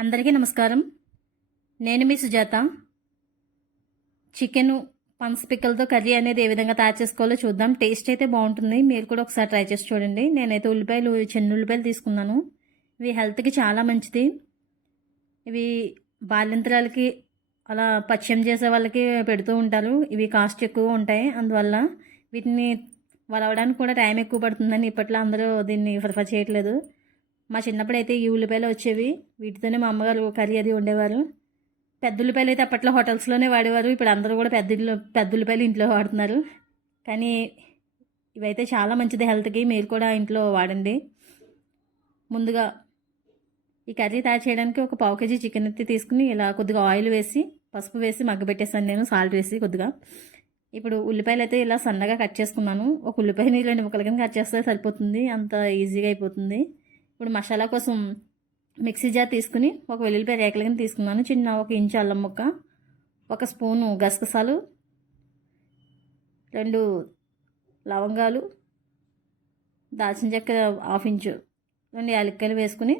అందరికీ నమస్కారం. నేను మీ సుజాత. చికెను పనస పిక్కలతో కర్రీ అనేది ఏ విధంగా తయారు చేసుకోవాలో చూద్దాం. టేస్ట్ అయితే బాగుంటుంది. మీరు కూడా ఒకసారి ట్రై చేసి చూడండి. నేనైతే చిన్న ఉల్లిపాయలు తీసుకున్నాను. ఇవి హెల్త్కి చాలా మంచిది. ఇవి బాలింతరాలకి అలా పచ్చియం చేసే వాళ్ళకి పెడుతూ ఉంటారు. ఇవి కాస్ట్ ఎక్కువ ఉంటాయి. అందువల్ల వీటిని వలవడానికి కూడా టైం ఎక్కువ పడుతుందని ఇప్పట్లో అందరూ దీన్ని ప్రిఫర్ చేయట్లేదు. మా చిన్నప్పుడు అయితే ఈ ఉల్లిపాయలు వచ్చేవి. వీటితోనే మా అమ్మగారు కర్రీ అది ఉండేవారు. పెద్ద ఉల్లిపాయలు అయితే అప్పట్లో హోటల్స్లోనే వాడేవారు. ఇప్పుడు అందరూ కూడా పెద్ద ఉల్లిపాయలు ఇంట్లో వాడుతున్నారు. కానీ ఇవైతే చాలా మంచిది హెల్త్కి. మీరు కూడా ఇంట్లో వాడండి. ముందుగా ఈ కర్రీ తయారు చేయడానికి ఒక 1/2 kg చికెన్ ఎత్తి తీసుకుని ఇలా కొద్దిగా ఆయిల్ వేసి పసుపు వేసి మగ్గబెట్టేసాను నేను, సాల్ట్ వేసి కొద్దిగా. ఇప్పుడు ఉల్లిపాయలు అయితే ఇలా సన్నగా కట్ చేసుకున్నాను. ఒక ఉల్లిపాయని 2 ముక్కల కింద కట్ చేస్తే సరిపోతుంది. అంత ఈజీగా అయిపోతుంది. ఇప్పుడు మసాలా కోసం మిక్సీ జార్ తీసుకుని ఒక వెల్లుల్లిపాయ రేకల కింద తీసుకున్నాను. చిన్న 1 ఇంచు అల్లం ముక్క, 1 స్పూను గసగసాలు, 2 లవంగాలు, దాల్చిన చెక్క 1/2 ఇంచు, 2 యాలక్కాయలు వేసుకుని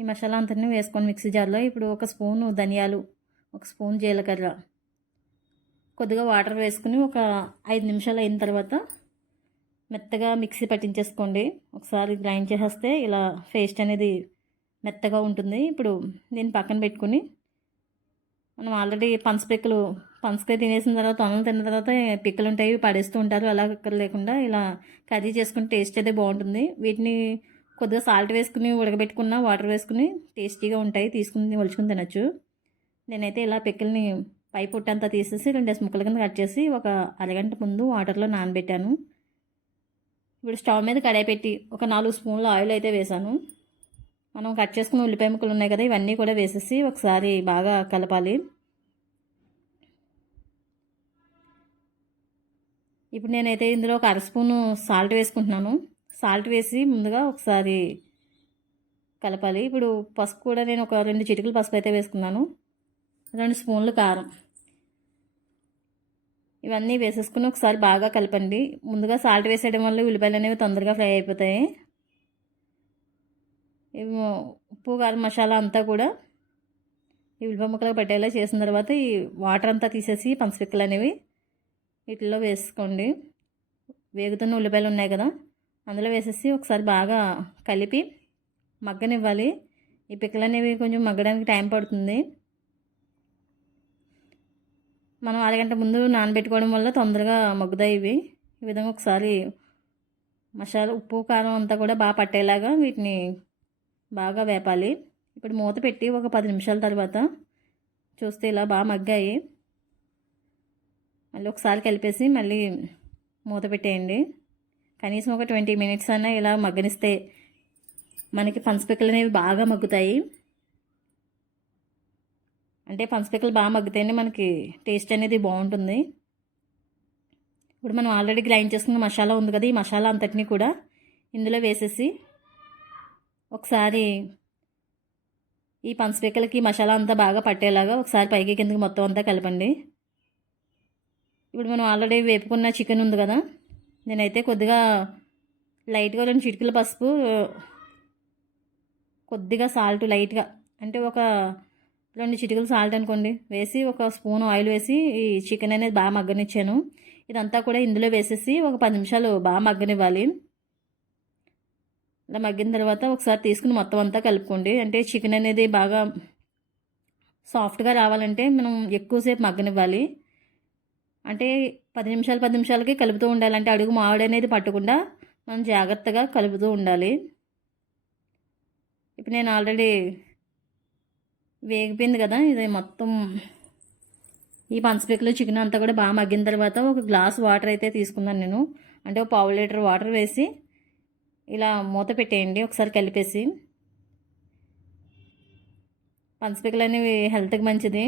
ఈ మసాలా అంతటిని వేసుకొని మిక్సీ జార్లో ఇప్పుడు 1 స్పూను ధనియాలు, 1 స్పూన్ జీలకర్ర, కొద్దిగా వాటర్ వేసుకుని ఒక 5 నిమిషాలు అయిన తర్వాత మెత్తగా మిక్సీ పట్టించేసుకోండి. ఒకసారి గ్రైండ్ చేసేస్తే ఇలా పేస్ట్ అనేది మెత్తగా ఉంటుంది. ఇప్పుడు దీన్ని పక్కన పెట్టుకుని మనం ఆల్రెడీ పనసకాయ తినేసిన తర్వాత అన్నం తిన్న తర్వాత పిక్కలు ఉంటాయి, పడేస్తూ ఉంటారు. అలా లేకుండా ఇలా కర్రీ చేసుకుని టేస్ట్ అయితే బాగుంటుంది. వీటిని కొద్దిగా సాల్ట్ వేసుకుని ఉడకబెట్టుకున్న వాటర్ వేసుకుని టేస్టీగా ఉంటాయి. తీసుకుని ఒలుచుకుని తినచ్చు. నేనైతే ఇలా పిక్కల్ని పై పొట్టంతా తీసేసి 2 ముక్కల కింద కట్ చేసి ఒక అరగంట ముందు వాటర్లో నానబెట్టాను. ఇప్పుడు స్టవ్ మీద కడాయి పెట్టి ఒక 4 స్పూన్ల ఆయిల్ అయితే వేసాను. మనం కట్ చేసుకున్న ఉల్లిపాయ ముక్కలు ఉన్నాయి కదా, ఇవన్నీ కూడా వేసేసి ఒకసారి బాగా కలపాలి. ఇప్పుడు నేనైతే ఇందులో ఒక 1/2 స్పూను సాల్ట్ వేసుకుంటున్నాను. సాల్ట్ వేసి ముందుగా ఒకసారి కలపాలి. ఇప్పుడు పసుపు కూడా నేను ఒక 2 చిటికలు పసుపు అయితే వేసుకున్నాను. 2 స్పూన్లు కారం, ఇవన్నీ వేసేసుకుని ఒకసారి బాగా కలపండి. ముందుగా సాల్ట్ వేసేయడం వల్ల ఉల్లిపాయలు అనేవి తొందరగా ఫ్రై అయిపోతాయి. ఉప్పు కారం మసాలా అంతా కూడా ఈ ఉల్లిపాయ ముక్కలకు పట్టేలా చేసిన తర్వాత ఈ వాటర్ అంతా తీసేసి పనసపిక్కలు అనేవి వీటిల్లో వేసుకోండి. వేగుతున్న ఉల్లిపాయలు ఉన్నాయి కదా, అందులో వేసేసి ఒకసారి బాగా కలిపి మగ్గనివ్వాలి. ఈ పిక్కలు అనేవి కొంచెం మగ్గడానికి టైం పడుతుంది. మనం అరగంట ముందు నానబెట్టుకోవడం వల్ల తొందరగా మగ్గుతాయి ఇవి. ఈ విధంగా ఒకసారి మసాలా ఉప్పు కారం అంతా కూడా బాగా పట్టేలాగా వీటిని బాగా వేపాలి. ఇప్పుడు మూత పెట్టి ఒక 10 నిమిషాల తర్వాత చూస్తే ఇలా బాగా మగ్గాయి. మళ్ళీ ఒకసారి కలిపేసి మళ్ళీ మూత పెట్టేయండి. కనీసం ఒక 20 మినిట్స్ అయినా ఇలా మగ్గనిస్తే మనకి పనసపిక్కలు అనేవి బాగా మగ్గుతాయి. అంటే పనసపిక్కలు బాగా మగ్గితేనే మనకి టేస్ట్ అనేది బాగుంటుంది. ఇప్పుడు మనం ఆల్రెడీ గ్రైండ్ చేసుకున్న మసాలా ఉంది కదా, ఈ మసాలా అంతటినీ కూడా ఇందులో వేసేసి ఒకసారి ఈ పనసపిక్కలకి మసాలా అంతా బాగా పట్టేలాగా ఒకసారి పైకి కిందకి మొత్తం అంతా కలపండి. ఇప్పుడు మనం ఆల్రెడీ వేపుకున్న చికెన్ ఉంది కదా, నేనైతే కొద్దిగా లైట్గా 2 చిటికల పసుపు, కొద్దిగా సాల్ట్ లైట్గా, అంటే ఒక 2 చిటికలు సాల్ట్ అనుకోండి వేసి 1 స్పూన్ ఆయిల్ వేసి ఈ చికెన్ అనేది బాగా మగ్గనిచ్చాను. ఇదంతా కూడా ఇందులో వేసేసి ఒక 10 నిమిషాలు బాగా మగ్గనివ్వాలి. ఇలా మగ్గిన తర్వాత ఒకసారి తీసుకుని మొత్తం అంతా కలుపుకోండి. అంటే చికెన్ అనేది బాగా సాఫ్ట్గా రావాలంటే మనం ఎక్కువసేపు మగ్గనివ్వాలి. అంటే 10 నిమిషాలకి కలుపుతూ ఉండాలంటే అడుగు మామిడి అనేది పట్టకుండా మనం జాగ్రత్తగా కలుపుతూ ఉండాలి. ఇప్పుడు నేను ఆల్రెడీ వేగిపోయింది కదా, ఇది మొత్తం ఈ పనసపిక్కలు చికెన్ అంతా కూడా బాగా మగ్గిన తర్వాత ఒక గ్లాస్ వాటర్ అయితే తీసుకున్నాను నేను. అంటే ఒక 1/2 లీటర్ వాటర్ వేసి ఇలా మూత పెట్టేయండి. ఒకసారి కలిపేసి, పనసపిక్కలు అనేవి హెల్త్కి మంచిది,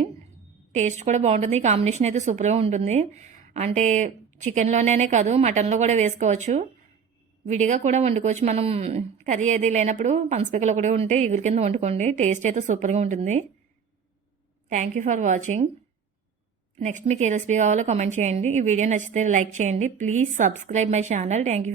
టేస్ట్ కూడా బాగుంటుంది. ఈ కాంబినేషన్ అయితే సూపర్గా ఉంటుంది. అంటే చికెన్లోనే కాదు మటన్లో కూడా వేసుకోవచ్చు, విడిగా కూడా వండుకోవచ్చు. మనం కర్రీ ఏది లేనప్పుడు పనసపిక్కలు ఒకటి ఉంటే ఇగురు కింద వండుకోండి. టేస్ట్ అయితే సూపర్గా ఉంటుంది. Thank you for watching. Next మీకు ఏ రెసిపీ కావాలో కామెంట్ చేయండి. ఈ వీడియో నచ్చితే లైక్ చేయండి. Please subscribe my channel. Thank you.